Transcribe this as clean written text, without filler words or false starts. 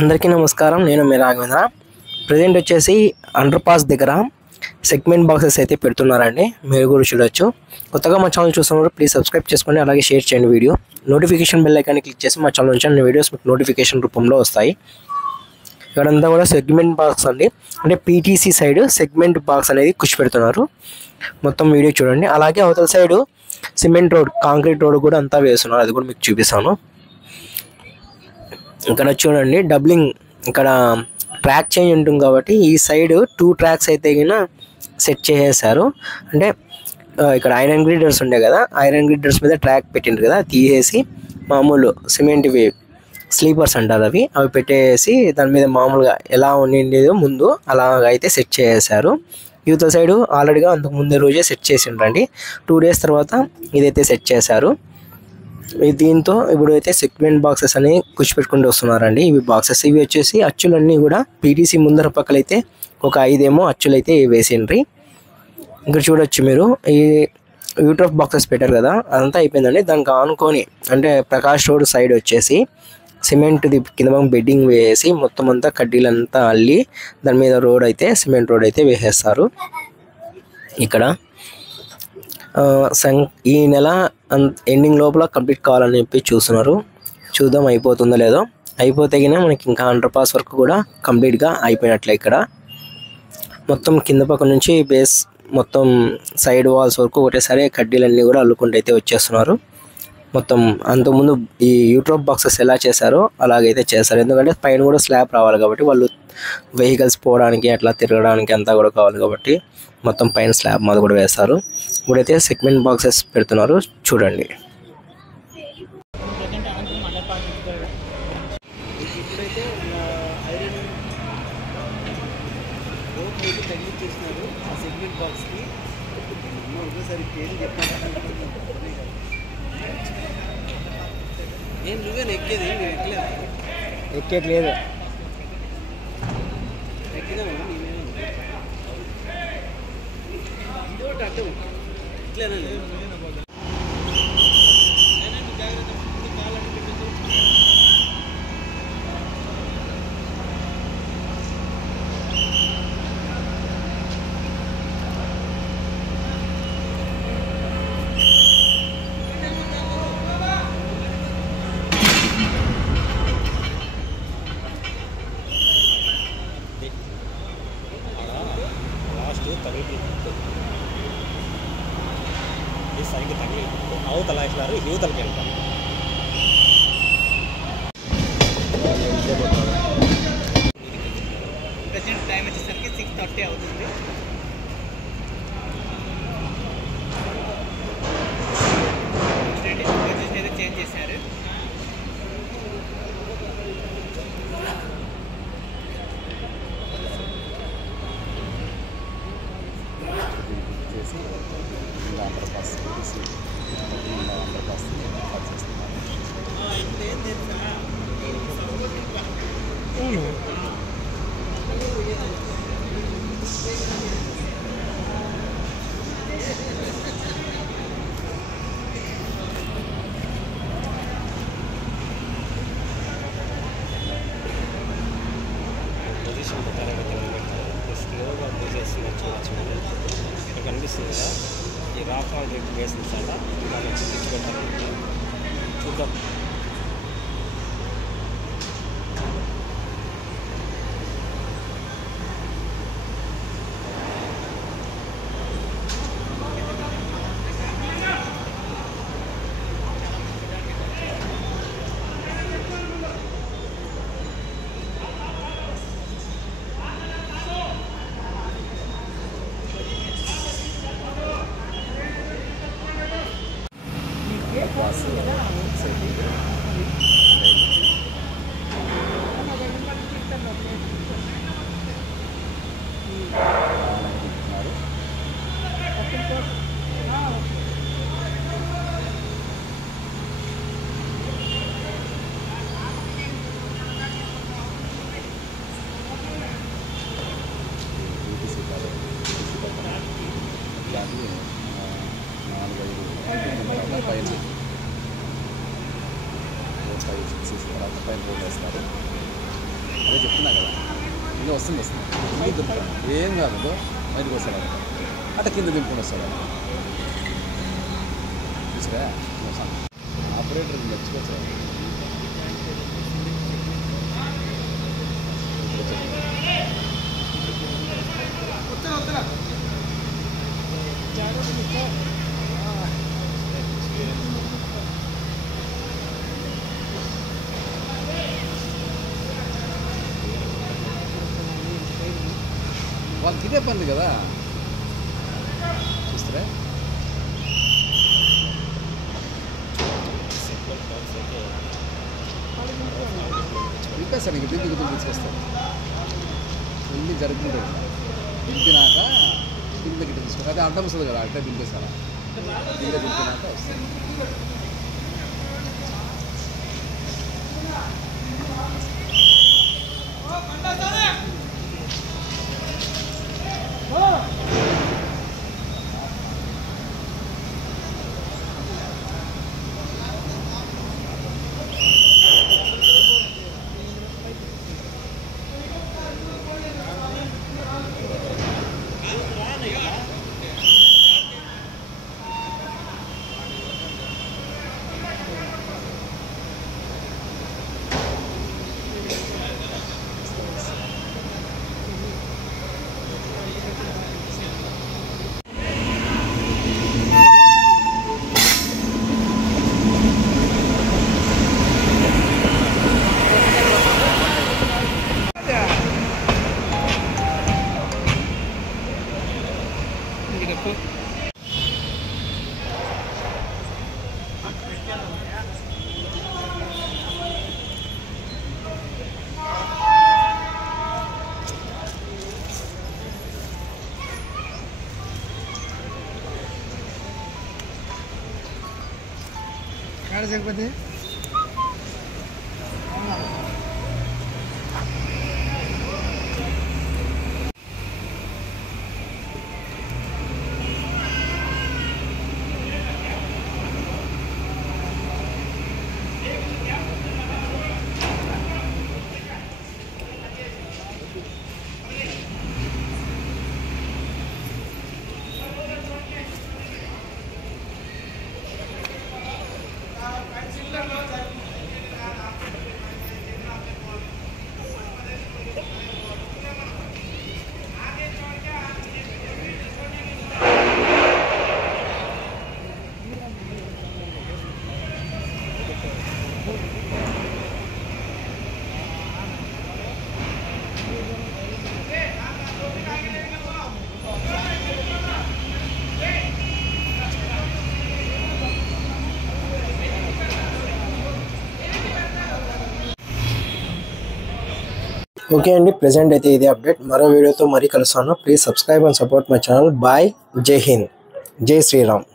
అందరికీ నమస్కారం. నేను మీ రాఘవేంద్ర. ప్రజెంట్ వచ్చేసి అండర్ పాస్ దగ్గర సెగ్మెంట్ బాక్సెస్ అయితే పెడుతున్నారండి. మీరు కూడా చూడొచ్చు. కొత్తగా మా ఛానల్ చూస్తున్నారు ప్లీజ్ సబ్స్క్రైబ్ చేసుకోండి, అలాగే షేర్ చేయండి. వీడియో నోటిఫికేషన్ బెల్ ఐకాన్ని క్లిక్ చేసి మా ఛానల్ నుంచి వీడియోస్ మీకు నోటిఫికేషన్ రూపంలో వస్తాయి. ఇక్కడంతా కూడా సెగ్మెంట్ బాక్స్ అండి, అంటే పీటీసీ సైడ్ సెగ్మెంట్ బాక్స్ అనేది కుష్ పెడుతున్నారు. మొత్తం వీడియో చూడండి. అలాగే అవతల side cement road, concrete road కూడా అంతా వేస్తున్నారు, అది కూడా మీకు చూపిస్తాను. ఇక్కడ చూడండి డబ్లింగ్, ఇక్కడ ట్రాక్ చేంజ్ ఉంటుంది కాబట్టి ఈ సైడ్ 2 ట్రాక్స్ అయితే గిన సెట్ చేసేసారు. అంటే ఇక్కడ ఐరన్ గ్రిడర్స్ ఉండే కదా, ఐరన్ గ్రిడర్స్ మీద ట్రాక్ పెట్టిండ్రు కదా, తీసేసి మామూలు సిమెంట్ స్లీపర్స్ అంటారు అవి పెట్టేసి దాని మీద మామూలుగా ఎలా ఉండిండేదో ముందు అలాగైతే సెట్ చేసేసారు. యూత్ సైడ్ ఆల్రెడీగా అంతకు ముందే రోజే సెట్ చేసిండ్రండి. 2 డేస్ తర్వాత ఇదైతే సెట్ చేశారు. దీంతో ఇప్పుడు అయితే సెగ్మెంట్ బాక్సెస్ అని కూర్చిపెట్టుకుంటూ వస్తున్నారండి. ఇవి బాక్సెస్, ఇవి వచ్చేసి అచ్చులన్నీ కూడా పీటీసీ ముందర పక్కలైతే ఒక 5 ఏమో అచ్చులైతే వేసిండ్రి. ఇక్కడ చూడొచ్చు మీరు, ఈ యూట్రఫ్ బాక్సెస్ పెట్టారు కదా, అదంతా అయిపోయిందండి. దానికి ఆనుకొని అంటే ప్రకాష్ రోడ్ సైడ్ వచ్చేసి సిమెంట్ది కింద బెడ్డింగ్ వేసి మొత్తం అంతా కడ్డీలంతా అల్లి దాని మీద రోడ్ అయితే సిమెంట్ రోడ్ అయితే వేసేస్తారు. ఇక్కడ ఈ నెల ఎండింగ్ లోపల కంప్లీట్ కావాలని చెప్పి చూస్తున్నారు. చూద్దాం అయిపోతుందో లేదో. అయిపోతే గిన మనకి ఇంకా అండర్ పాస్ వర్క్ కూడా కంప్లీట్గా అయిపోయినట్లే. ఇక్కడ మొత్తం కింద పక్క నుంచి బేస్ మొత్తం సైడ్ వాల్స్ వరకు ఒకటేసారి కడ్డీలన్నీ కూడా అల్లుకుంటూ అయితే వచ్చేస్తున్నారు. మొత్తం అంతకుముందు ఈ యూట్రఫ్ బాక్సెస్ ఎలా చేశారో అలాగైతే చేస్తారు. ఎందుకంటే పైన కూడా స్లాబ్ రావాలి కాబట్టి, వాళ్ళు వెహికల్స్ పోవడానికి అట్లా తిరగడానికి అంతా కూడా కావాలి కాబట్టి మొత్తం పైన స్లాబ్ మీద కూడా వేస్తారు. ఇప్పుడైతే సెగ్మెంట్ బాక్సెస్ పెడుతున్నారు, చూడండి. ఎక్కేట్లేదు. సరిగ్గా తగిలి అవతల వేసినారు, యువతలకి వెళ్తారు. ప్రెసెంట్ టైం వచ్చేసరికి 6:30 అవుతుంది. అయితే చేంజ్ చేశారు. ఇక్కడ కనిపిస్తుంది కదా, ఈ రాఫ్ వేసిన సార్ పెట్టాలి. చూద్దాం. పైన పైన రోడ్ వేస్తారు. అదే చెప్తున్నా కదా, ఇంకా వస్తుంది కింద దింపుతాను, ఏం కాదు బయటకు వస్తాడు అట్లా కింద దింపుకొని వస్తాడు. చూసారా ఆపరేటర్ మర్చిపోతాడు. వాళ్ళకి ఇదే పని కదా, చూస్తారా దింపేస్తాను. ఇంక దింపి తీసుకొస్తాను, ఇన్ని జరుగుతుంటాడు. దింపినాక కిందకి తీసుకుంటాను, అదే అడ్డం వస్తుంది కదా, అడ్డే దింపేస్తాను. కింద దింపినాక వస్తాను. జగపతి ఓకే అండి, ప్రెజెంట్ అయితే ఇదే అప్డేట్. మరో వీడియోతో మరీ కలుస్తాను. Please subscribe and support my channel. Bye, Jai Hind, జై శ్రీరామ్.